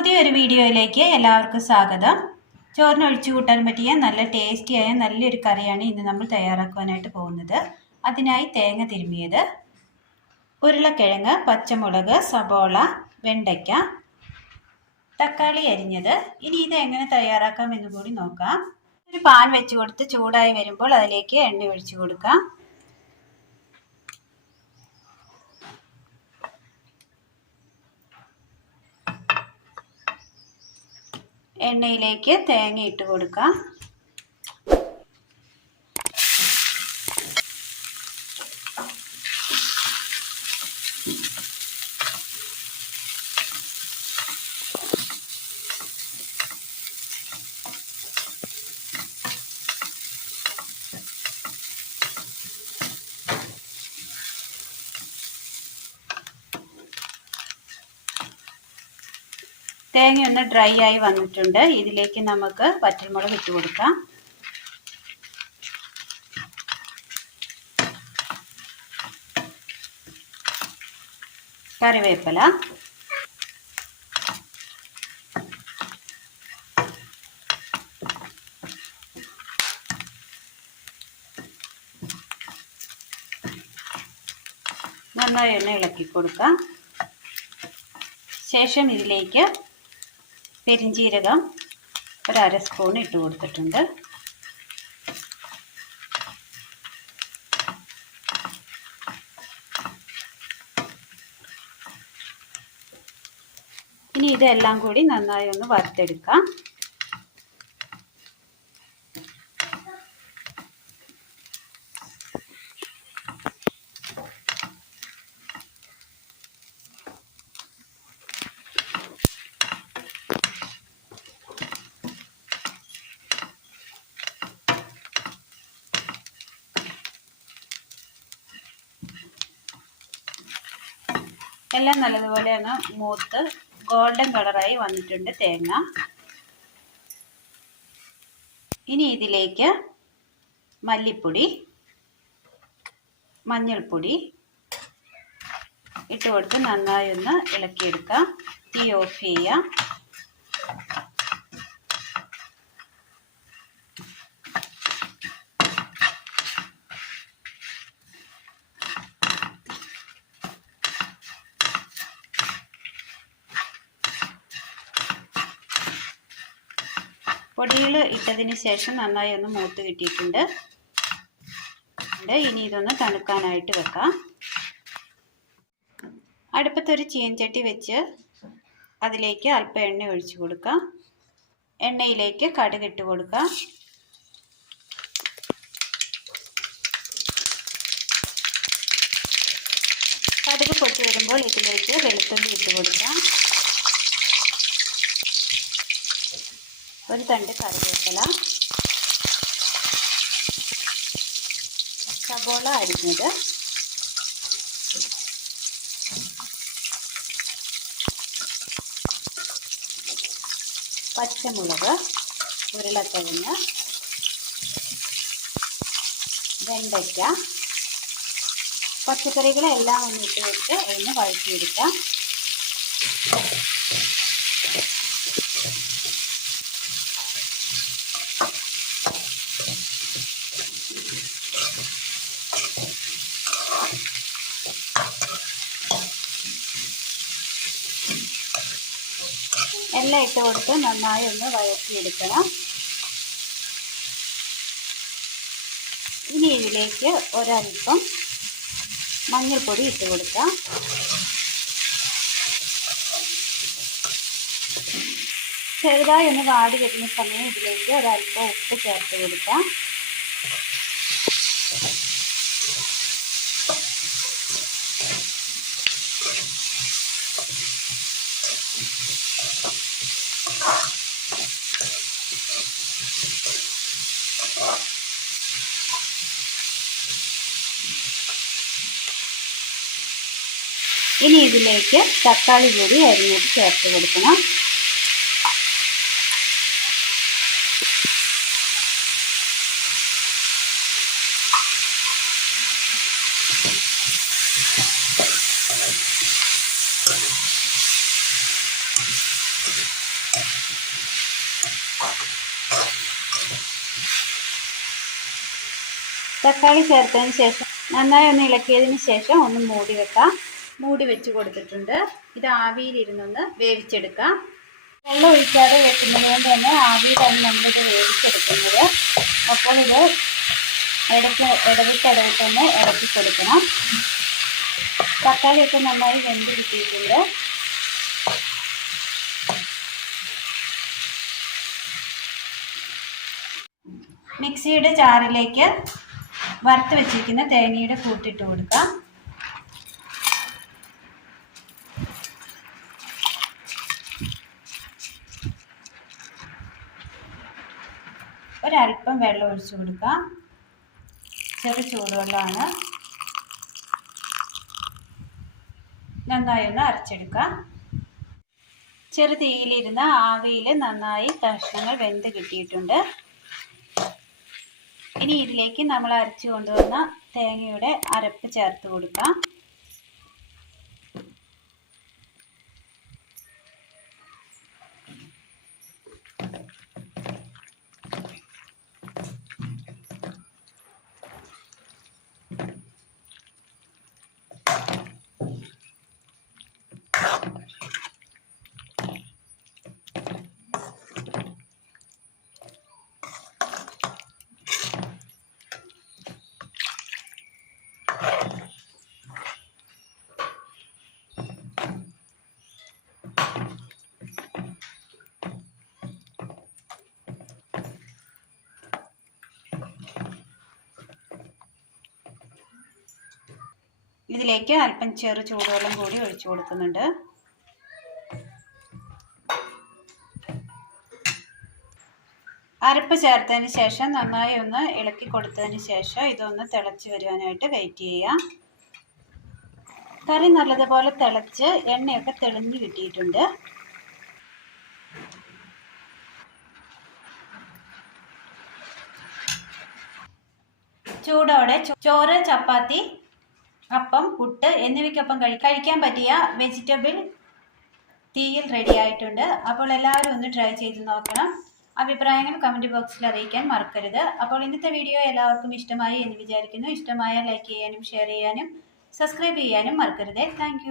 പുതിയൊരു വീഡിയോയിലേക്ക് എല്ലാവർക്കും സ്വാഗതം. ചോറിന് ഒഴിച്ചു കൂട്ടാൻ പറ്റിയ നല്ല ടേസ്റ്റിയായ നല്ലൊരു കറിയാണ് ഇന്ന് നമ്മൾ തയ്യാറാക്കുവാനായിട്ട് പോകുന്നത്. അതിനായി തേങ്ങ തിരുമ്മിയത്, ഉരുളക്കിഴങ്ങ്, പച്ചമുളക്, സബോള, വെണ്ടയ്ക്ക, തക്കാളി അരിഞ്ഞത്. ഇനി ഇത് എങ്ങനെ തയ്യാറാക്കാം എന്ന് കൂടി നോക്കാം. ഒരു പാൻ വെച്ച് കൊടുത്ത് ചൂടായി വരുമ്പോൾ അതിലേക്ക് എണ്ണ ഒഴിച്ചു കൊടുക്കാം. എണ്ണയിലേക്ക് തേങ്ങ ഇട്ട് കൊടുക്കാം. തേങ്ങ ഒന്ന് ഡ്രൈ ആയി വന്നിട്ടുണ്ട്. ഇതിലേക്ക് നമുക്ക് വറ്റൽമുളക് ഇട്ട് കൊടുക്കാം. കറിവേപ്പില, നന്നായി എണ്ണ ഇളക്കി കൊടുക്കാം. ശേഷം ഇതിലേക്ക് പെരിഞ്ജീരകം ഒരു അര സ്പൂൺ ഇട്ട് കൊടുത്തിട്ടുണ്ട്. ഇനി ഇതെല്ലാം കൂടി നന്നായി ഒന്ന് വറുത്തെടുക്കാം. എല്ലാം നല്ലതുപോലെ ഒന്ന് മൂത്ത് ഗോൾഡൻ കളറായി വന്നിട്ടുണ്ട് തേങ്ങ. ഇനി ഇതിലേക്ക് മല്ലിപ്പൊടി, മഞ്ഞൾപ്പൊടി ഇട്ട് കൊടുത്ത് നന്നായി ഒന്ന് ഇളക്കിയെടുക്കാം. തീ ഓഫ് ചെയ്യാം. പൊടികൾ ഇട്ടതിന് ശേഷം നന്നായി ഒന്ന് മൂത്ത് കിട്ടിയിട്ടുണ്ട്. ഇനി ഇതൊന്ന് തണുക്കാനായിട്ട് വെക്കാം. അടുപ്പത്തൊരു ചീനച്ചട്ടി വെച്ച് അതിലേക്ക് അല്പം എണ്ണ ഒഴിച്ചു കൊടുക്കാം. എണ്ണയിലേക്ക് കടുക് ഇട്ട് കൊടുക്കാം. കടുക് പൊട്ടി വരുമ്പോൾ ഇതിലേക്ക് വെളുത്തുള്ളി ഇട്ട് കൊടുക്കാം. ഒരു തണ്ട് കറിവേപ്പില, സബോള അരിഞ്ഞത്, പച്ചമുളക്, ഉരുളക്കിഴങ്ങ്, വെണ്ടയ്ക്ക, പച്ചക്കറികളെല്ലാം ഒന്ന് ഇട്ട് വെച്ച് ഒന്ന് വഴറ്റിയെടുക്കാം. എല്ലാം ഇട്ട് കൊടുത്ത് നന്നായി ഒന്ന് വഴറ്റിയെടുക്കണം. ഇനി ഇതിലേക്ക് ഒരൽപ്പം മഞ്ഞൾപ്പൊടി ഇട്ട് കൊടുക്കാം. ചെറുതായി ഒന്ന് വാടി വരുന്ന സമയം ഇതിലേക്ക് ഒരൽപ്പം ഉപ്പ് ചേർത്ത് കൊടുക്കാം. ഇനി ഇതിലേക്ക് തക്കാളി കൂടി അരിഞ്ഞിട്ട് ചേർത്ത് കൊടുക്കണം. തക്കാളി ചേർത്തതിന് ശേഷം നന്നായി ഒന്ന് ഇളക്കിയതിന് ശേഷം ഒന്ന് മൂടി വെക്കാം. മൂടി വെച്ച് കൊടുത്തിട്ടുണ്ട്. ഇത് ആവിയിലിരുന്നൊന്ന് വേവിച്ചെടുക്കാം. വെള്ളം ഒഴിക്കാതെ വെക്കുന്നത് കൊണ്ട് തന്നെ ആവിയിലാണ് നമ്മളിത് വേവിച്ചെടുക്കുന്നത്. അപ്പോൾ ഇത് ഇടവിട്ടൊന്ന് ഇളക്കി കൊടുക്കണം. തക്കാളിയൊക്കെ നന്നായി വെന്ത് കിട്ടിയിട്ടുണ്ട്. മിക്സിയുടെ ജാറിലേക്ക് വറുത്ത് വെച്ചിരിക്കുന്ന തേങ്ങയുടെ കൂട്ടിട്ട് കൊടുക്കാം. ഒരല്പം വെള്ളം ഒഴിച്ചു കൊടുക്കാം. ചെറു ചൂടുവെള്ളമാണ്. നന്നായി ഒന്ന് അരച്ചെടുക്കാം. ചെറു തീയിലിരുന്ന ആവിയിൽ നന്നായി കഷ്ണങ്ങൾ വെന്ത് കിട്ടിയിട്ടുണ്ട്. ഇനി ഇതിലേക്ക് നമ്മൾ അരച്ചു കൊണ്ടുവന്ന തേങ്ങയുടെ അരപ്പ് ചേർത്ത് കൊടുക്കാം. ഇതിലേക്ക് അല്പം ചെറു ചൂടുവെള്ളം കൂടി ഒഴിച്ചു കൊടുക്കുന്നുണ്ട്. അരപ്പ് ചേർത്തതിന് ശേഷം നന്നായി ഒന്ന് ഇളക്കി കൊടുത്തതിന് ശേഷം ഇതൊന്ന് തിളച്ച് വരുവാനായിട്ട് വെയിറ്റ് ചെയ്യാം. കറി നല്ലതുപോലെ തിളച്ച് എണ്ണയൊക്കെ തെളിഞ്ഞ് കിട്ടിയിട്ടുണ്ട്. ചൂടോടെ ചോറ്, ചപ്പാത്തി, അപ്പം, പുട്ട് എന്നിവയ്ക്കൊപ്പം കഴിക്കാൻ പറ്റിയ വെജിറ്റബിൾ തീയൽ റെഡി ആയിട്ടുണ്ട്. അപ്പോൾ എല്ലാവരും ഒന്ന് ട്രൈ ചെയ്ത് നോക്കണം. അഭിപ്രായങ്ങൾ കമൻറ്റ് ബോക്സിൽ അറിയിക്കാൻ മറക്കരുത്. അപ്പോൾ ഇന്നത്തെ വീഡിയോ എല്ലാവർക്കും ഇഷ്ടമായി എന്ന് വിചാരിക്കുന്നു. ഇഷ്ടമായാൽ ലൈക്ക് ചെയ്യാനും ഷെയർ ചെയ്യാനും സബ്സ്ക്രൈബ് ചെയ്യാനും മറക്കരുത്. താങ്ക്